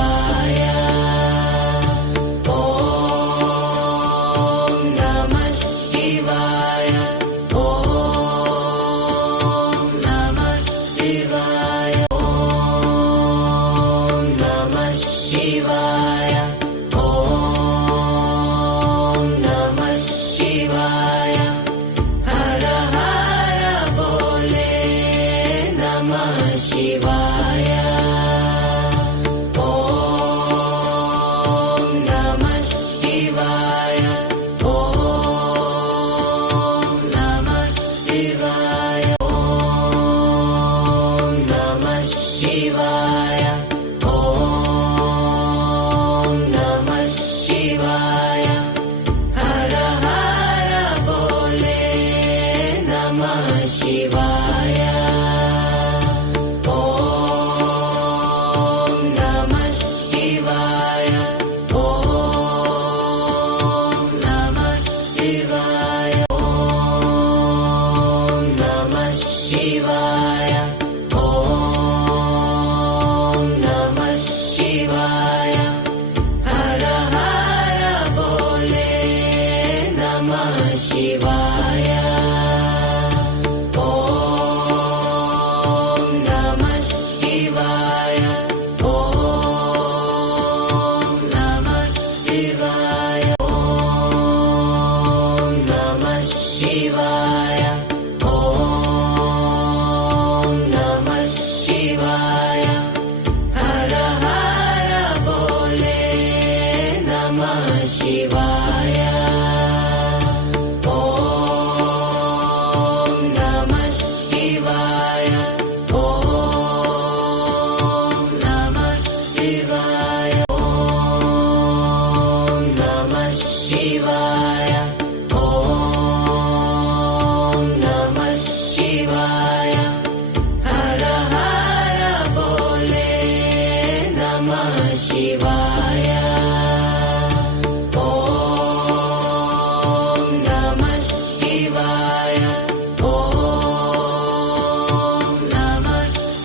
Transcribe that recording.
ಶಿವಾಯ. ಓಂ ನಮಃ ಶಿವಾಯ. ಓಂ ನಮಃ ಶಿವಾಯ. ಓಂ ನಮಃ ಶಿವಾಯ. ಓಂ ನಮಃ ಶಿವಾಯ. ಹರ ಹರ ಬೋಲೆ ನಮಃ ಶಿವಾಯ. ಓಂ ನಮಃ ಶಿವಾಯ. ಓಂ ನಮಃ ಶಿವಾಯ. ಓಂ ನಮಃ ಶಿವಾಯ. ಓಂ ನಮಃ ಶಿವಾಯ. ಹರ ಹರ ಬೋಲೆ ನಮಃ ಶಿವಾಯ. ಓಂ ನಮಃ ಶಿವಾಯ. ಓಂ ನಮಃ ಶಿವಾಯ. ಓಂ ನಮಃ ಶಿವಾಯ. ಓಂ ನಮಃ ಶಿವಾಯ. ಹರ ಹರ ಬೋಲೆ ನಮಃ ಶಿವಾಯ. ಓಂ ನಮಃ ಶಿವಾಯ. ಓಂ ನಮಃ ಶಿವಾಯ. ಓಂ ನಮಃ ಶಿವಾಯ. ಓಂ ನಮಃ ಶಿವಾಯ. ಹರ ಹರ ಬೋಲೆ ನಮಃ ಶಿವಾಯ.